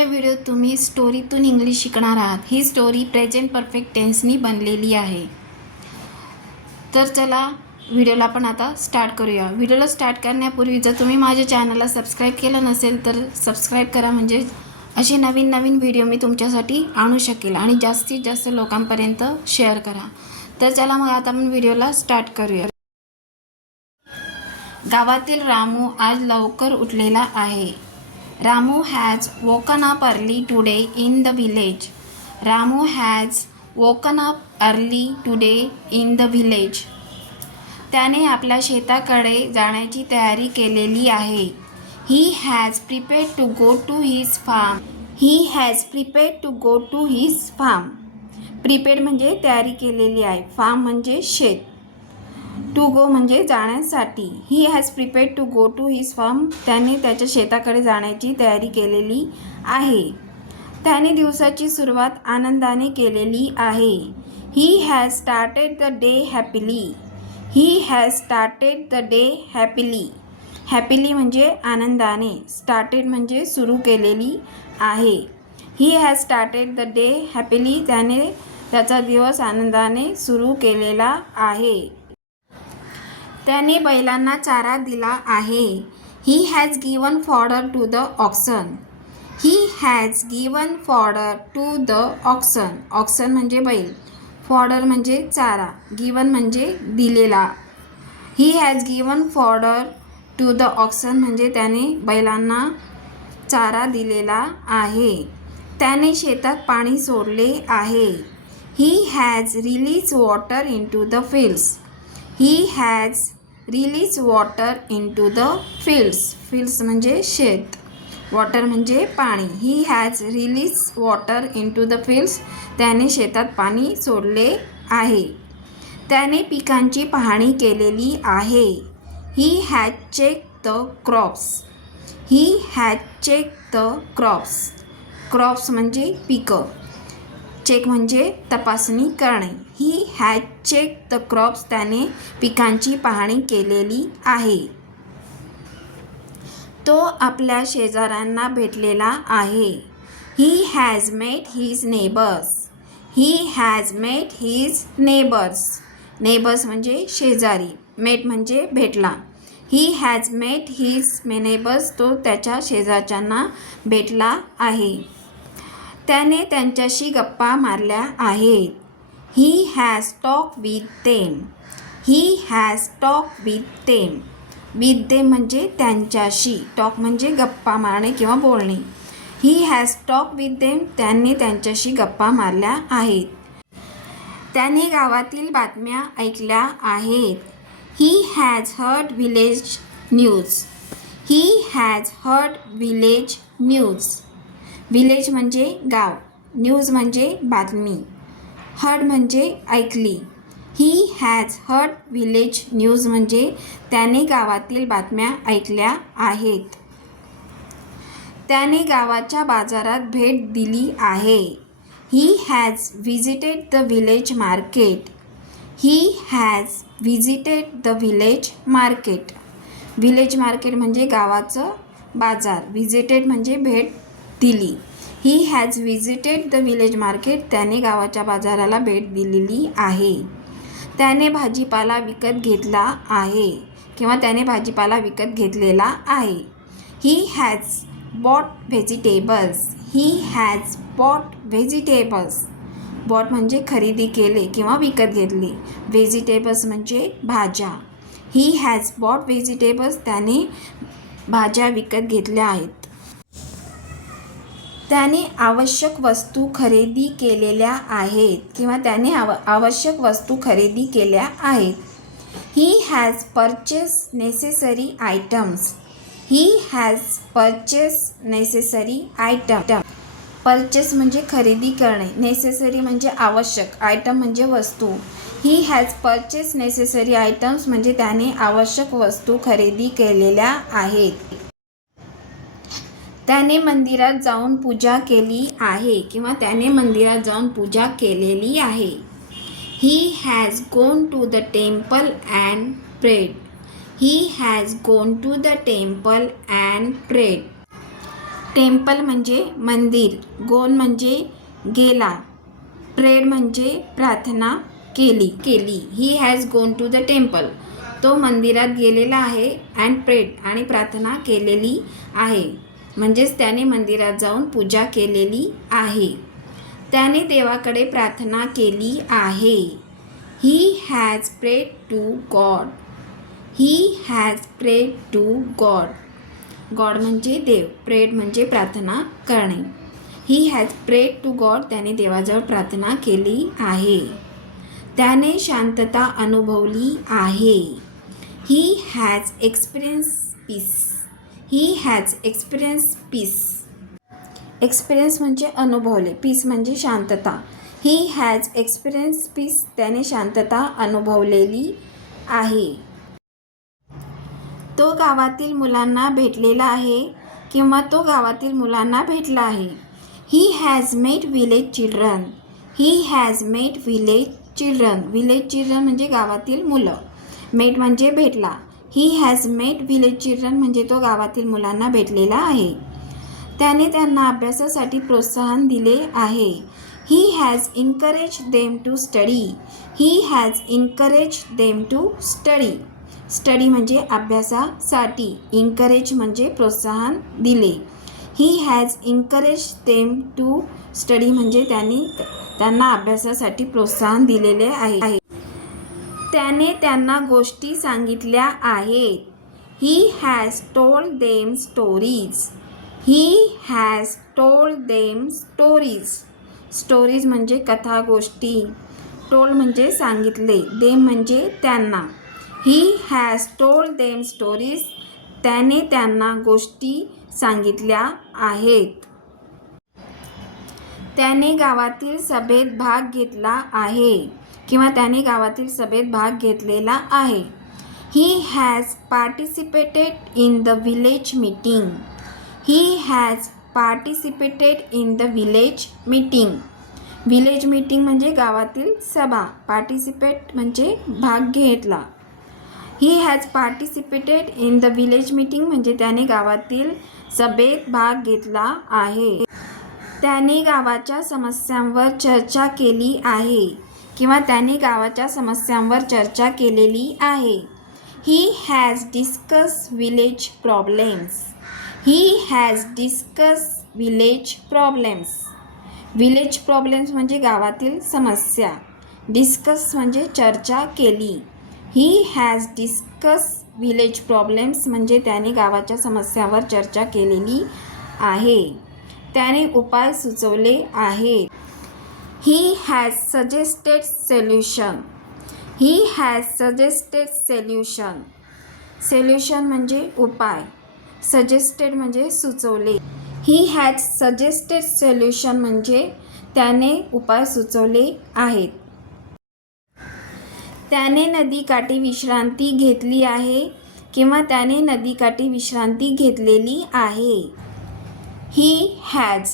आजच्या व्हिडिओत तुम्ही स्टोरीतून इंग्लिश शिकणार आहात। ही स्टोरी प्रेझेंट परफेक्ट टेन्सनी बनलेली आहे। तर चला व्हिडिओला आपण आता स्टार्ट करूया। व्हिडिओला स्टार्ट करण्यापूर्वी जर तुम्ही माझ्या चॅनलला सबस्क्राईब केलं नसेल तर सबस्क्राईब करा, म्हणजे असे नवीन नवीन व्हिडिओ मी तुमच्यासाठी आणू शकेल आणि जास्तीत जास्त लोकांपर्यंत शेअर करा। तर चला मग आता आपण व्हिडिओला स्टार्ट करूया। गावातील रामू आज लवकर उठलेला आहे। Ramu has woken up early today in the village. Ramu has woken up early today in the village. त्याने आपल्या शेताकडे जाण्याची तयारी केलेली आहे. He has prepared to go to his farm. He has prepared to go to his farm. Prepared म्हणजे तयारी केलेली आहे. farm म्हणजे शेत. टू गो म्हणजे जाण्यासाठी. He has prepared to go to his farm. त्याने त्याच्या शेताकडे जाण्याची तयारी केलेली आहे. त्याने दिवसाची सुरुवात आनंदाने केलेली आहे. He has started the day happily. He has started the day happily. Happily म्हणजे आनंदाने. स्टार्टेड म्हणजे सुरू केलेली आहे. He has started the day happily. त्याने त्याचा दिवस आनंदाने सुरू केलेला आहे. त्याने बैलांना चारा दिला आहे. He has given fodder to the oxen. He has given fodder to the oxen. Oxen म्हणजे बैल. फॉडर म्हणजे चारा. गिवन म्हणजे दिलेला. He has given fodder to the oxen म्हणजे त्याने बैलांना चारा दिलेला आहे. त्याने शेतात पाणी सोडले आहे. He has release water into the fields. He has release water into the fields. Fields म्हणजे शेत. वॉटर म्हणजे पाणी. He has release water into the fields. त्याने शेतात पाणी सोडले आहे. त्याने पिकांची पाहणी केलेली आहे. He has check the crops. He has check the crops. Crops म्हणजे पिकं. चेक म्हणजे तपासणी करणे. He has check the crops. त्याने पिकांची पाहणी केलेली आहे. तो आपल्या शेजाऱ्यांना भेटलेला आहे. He has met his neighbours. He has met his neighbours. Neighbours म्हणजे शेजारी. मेट म्हणजे भेटला. He has met his neighbours. तो त्याच्या शेजारच्यांना भेटला आहे. त्याने त्यांच्याशी गप्पा मारल्या आहेत. He has talk with them. He has talk with them. With them म्हणजे त्यांच्याशी. टॉक म्हणजे गप्पा मारणे किंवा बोलणे. He has talk with them. त्यांनी त्यांच्याशी गप्पा मारल्या आहेत. त्याने गावातील बातम्या ऐकल्या आहेत. He has heard village news. He has heard village news. Village म्हणजे गाव. न्यूज म्हणजे बातमी. हर्ड म्हणजे ऐकली. He has heard village news म्हणजे त्याने गावातील बातम्या ऐकल्या आहेत. त्याने गावाच्या बाजारात भेट दिली आहे. He has visited the village market. He has visited the village market. Village market म्हणजे गावाचं बाजार. विजिटेड म्हणजे भेट दिली. He has visited the village market. त्याने गावाच्या बाजाराला भेट दिलेली आहे. त्याने भाजीपाला विकत घेतला आहे किंवा त्याने भाजीपाला विकत घेतलेला आहे. He has bought vegetables. He has bought vegetables. Bought म्हणजे खरेदी केले किंवा विकत घेतले. व्हेजिटेबल्स म्हणजे भाज्या. He has bought vegetables. त्याने भाज्या विकत घेतल्या आहेत. त्याने आवश्यक वस्तू खरेदी केलेल्या आहेत किंवा त्याने आवश्यक वस्तू खरेदी केल्या आहेत. He has purchase necessary items. He has purchase necessary item. Purchase म्हणजे खरेदी करणे. नेसेसरी म्हणजे आवश्यक. आयटम म्हणजे वस्तू. He has purchase necessary items म्हणजे त्याने आवश्यक वस्तू खरेदी केलेल्या आहेत. त्याने मंदिरात जाऊन पूजा केली आहे किंवा त्याने मंदिरात जाऊन पूजा केलेली आहे. He has gone to the temple and prayed. He has gone to the temple and prayed. Temple म्हणजे मंदिर, गोन म्हणजे गेला, प्रेड म्हणजे प्रार्थना केली. He has gone to the temple. तो मंदिरात गेलेला आहे. अँड प्रेड आणि प्रार्थना केलेली आहे. म्हणजेच त्याने मंदिरात जाऊन पूजा केलेली आहे. त्याने देवाकडे प्रार्थना केली आहे. He has prayed to God. He has prayed to God. God म्हणजे देव, प्रेड म्हणजे प्रार्थना करणे. He has prayed to God. त्याने देवाजवळ प्रार्थना केली आहे. त्याने शांतता अनुभवली आहे. He has experience peace. He has experience peace. Experience म्हणजे अनुभवले, पीस म्हणजे शांतता. He has experience peace. त्याने शांतता अनुभवलेली आहे. तो गावातील मुलांना भेटलेला आहे किंवा तो गावातील मुलांना भेटला आहे. He has met village children. He has met village children. Village children म्हणजे गावातील मुलं. मेट म्हणजे भेटला. He has met village children म्हणजे तो गावातील मुलांना भेटलेला आहे. त्याने त्यांना अभ्यासासाठी प्रोत्साहन दिले आहे. He has encourage them to study. He has encourage them to study. Study म्हणजे अभ्यासासाठी, इन्करेज म्हणजे प्रोत्साहन दिले. He has encourage them to study म्हणजे त्यांना अभ्यासासाठी प्रोत्साहन दिलेले आहे. त्याने त्यांना गोष्टी सांगितल्या आहेत. He has told them stories. He has told them stories. Stories म्हणजे कथा, गोष्टी. टोल्ड म्हणजे सांगितले, देम म्हणजे त्यांना. He has told them stories. त्याने त्यांना गोष्टी सांगितल्या आहेत. त्याने गावातील सभेत भाग घेतला आहे किंवा त्याने गावातील सभेत भाग घेतलेला आहे. He has participated in the village meeting. He has participated in the village meeting. Village meeting म्हणजे गावातील सभा. पार्टिसिपेट म्हणजे भाग घेतला. He has participated in the village meeting म्हणजे त्याने गावातील सभेत भाग घेतला आहे. त्याने गावाच्या समस्यांवर चर्चा केली आहे किंवा त्याने गावाच्या समस्यांवर चर्चा केलेली आहे. He has discuss village problems. He has discuss village problems. Village problems म्हणजे गावातील समस्या. डिस्कस म्हणजे चर्चा केली. He has discuss village problems म्हणजे त्याने गावाच्या समस्यावर चर्चा केलेली आहे. त्याने उपाय सुचवले आहेत. He has suggested solution. He has suggested solution. Solution म्हणजे उपाय. सजेस्टेड म्हणजे सुचवले. ही हॅज सजेस्टेड सोल्युशन म्हणजे त्याने उपाय सुचवले आहेत. त्याने नदीकाठी विश्रांती घेतली आहे किंवा त्याने नदीकाठी विश्रांती घेतलेली आहे. He has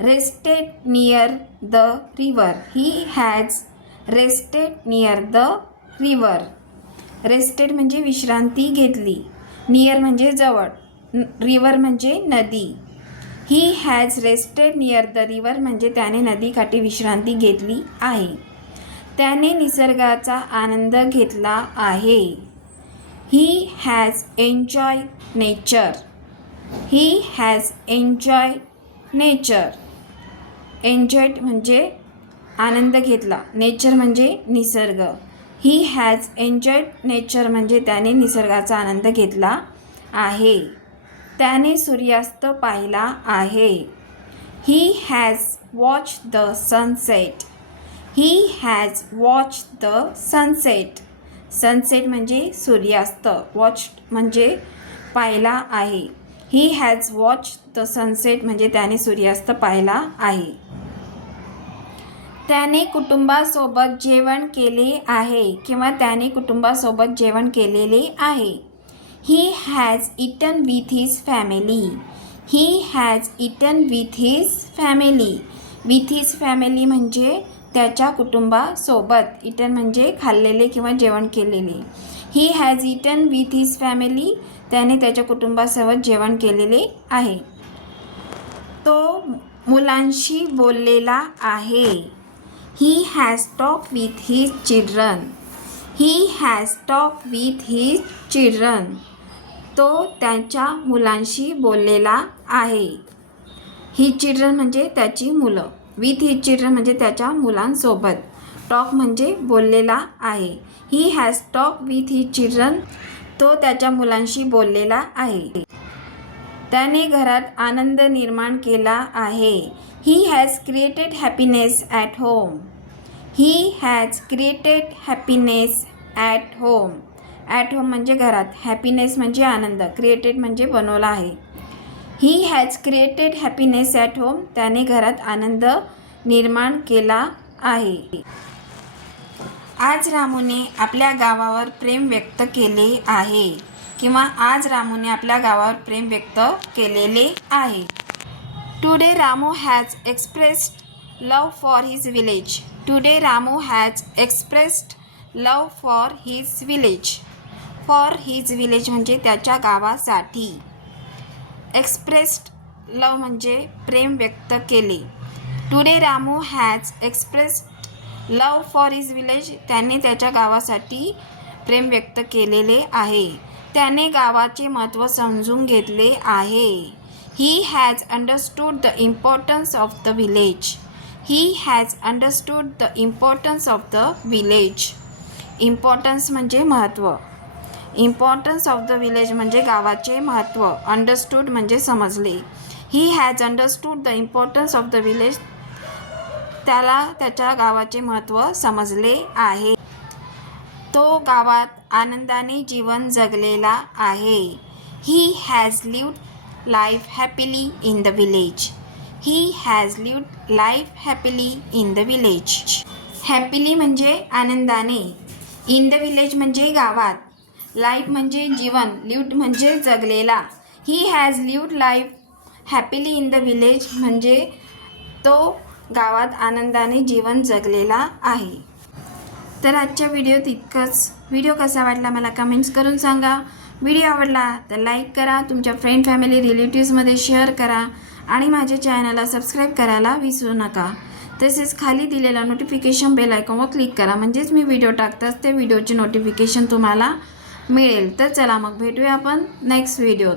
rested near the river. He has rested near the river. Rested म्हणजे विश्रांती घेतली. नियर म्हणजे जवळ. रिवर म्हणजे नदी. He has rested near the river म्हणजे त्याने नदीकाठी विश्रांती घेतली आहे. त्याने निसर्गाचा आनंद घेतला आहे. He has enjoy nature. He has enjoy nature. Enjoyed म्हणजे आनंद घेतला. नेचर म्हणजे निसर्ग. ही हॅज एन्जॉयड नेचर म्हणजे त्याने निसर्गाचा आनंद घेतला आहे. त्याने सूर्यास्त पाहिला आहे. He has watched the sunset. He has watched the sunset. Sunset म्हणजे सूर्यास्त. वॉच्ड म्हणजे पाहिला आहे. He has watched the sunset म्हणजे त्याने सूर्यास्त पाहिला आहे. त्याने कुटुंबासोबत जेवण केले आहे किंवा त्याने कुटुंबासोबत जेवण केलेले आहे. He has eaten with his family. He has eaten with his family. With his family म्हणजे त्याच्या कुटुंबासोबत. इटन म्हणजे खाल्लेले किंवा जेवण केलेले. He has eaten with his family. त्याने त्याच्या कुटुंबासोबत जेवण केलेले आहे. मुलांशी बोललेला आहे. He has talk with his children. He has talk with his children. तो त्याच्या मुलांशी बोललेला आहे. ही चिल्ड्रन म्हणजे त्याची मुलं. विथ हिज चिल्ड्रन म्हणजे त्याच्या मुलांसोबत. टॉक म्हणजे बोललेला आहे. He has talk with his children. तो त्याच्या मुलांशी बोललेला आहे. त्याने घरात आनंद निर्माण केला आहे. He has created happiness at home. He has created happiness at home. At home म्हणजे घरात. हॅपीनेस म्हणजे आनंद. क्रिएटेड म्हणजे बनवला आहे. He has created happiness at home. त्याने घरात आनंद निर्माण केला आहे. आज रामूने आपल्या गावावर प्रेम व्यक्त केले आहे. किंवा आज रामूने आपल्या गावावर प्रेम व्यक्त केलेले आहे. Today Ramu has expressed love for his village. Today Ramu has expressed love for his village. For his village म्हणजे त्याच्या गावासाठी. एक्सप्रेस्ड लव्ह म्हणजे प्रेम व्यक्त केले. Today Ramu has expressed love for his village. त्याने त्याच्या गावासाठी प्रेम व्यक्त केलेले आहे. त्याने गावाचे महत्त्व समजून घेतले आहे. He has understood the importance of the village. He has understood the importance of the village. Importance म्हणजे महत्त्व. इम्पॉर्टन्स ऑफ द विलेज म्हणजे गावाचे महत्त्व. अंडरस्टूड म्हणजे समजले. He has understood the importance of the village. त्याला त्याच्या गावाचे महत्त्व समजले आहे. तो गावात आनंदाने जीवन जगलेला आहे. He has lived life happily in the village. He has lived life happily in the village. Happily म्हणजे आनंदाने. इन द विलेज म्हणजे गावात. लाईफ म्हणजे जीवन. लिव्ड म्हणजे जगलेला. He has lived life happily in the village म्हणजे तो गावात आनंदाने जीवन जगलेला आहे. तर आजच्या व्हिडिओत इतकंच. व्हिडिओ कसा वाटला मला कमेंट्स करून सांगा. व्हिडिओ आवडला तर लाईक करा. तुमच्या फ्रेंड फॅमिली रिलेटिव्समध्ये शेअर करा. आणि माझ्या चॅनलला सबस्क्राईब करायला विसरू नका. तसेच खाली दिलेला नोटिफिकेशन बेल आयकॉनवर क्लिक करा. म्हणजेच मी व्हिडिओ टाकताच त्या व्हिडिओची नोटिफिकेशन तुम्हाला मिळेल. तर चला मग भेटूया आपण नेक्स्ट व्हिडिओत.